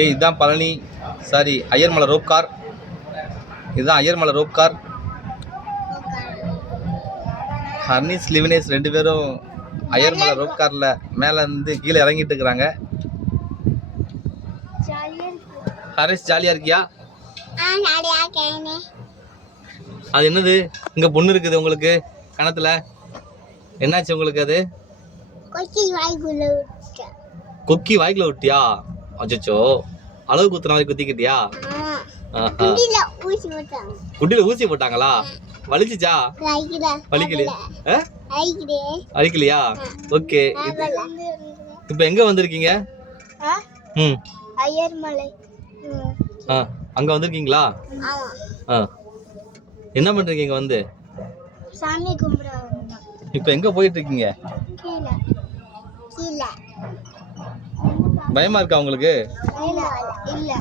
ஏய் இதுதான் Palani sorry Ayyarmalai rope car. இதுதான் ஐயர்மலை ரோப் கார். ஹர்னிஸ் லிவினேஸ் 2 பேரும் ஐயர்மலை ரோப் காரில் மேலே இருந்து கீழே இறங்கிட்டு இருக்கிறாங்க. ஹரிஸ் ஜாலியாக இருக்கியா? அது என்னது இங்கே பொண்ணு இருக்குது உங்களுக்கு கணத்துல? என்னாச்சு உங்களுக்கு? அது கொக்கி வாய்க்குள்ள விட்டியா? அச்சோ அளவு குத்துற மாதிரி குத்திக்கிட்டியா? குட்டியில ஊசி போட்டாங்களா? வலிச்சுச்சா? வலிக்கலையா? ஓகே. இப்ப எங்க வந்திருக்கீங்க? ஐயர்மலை. அங்க வந்திருக்கீங்களா? என்ன பண்றீங்க இங்க வந்து? சாமி கும்பிடுறாங்க. இப்ப எங்க போயிட்டு இருக்கீங்க? பயமா இருக்கா உங்களுக்கு? இல்ல.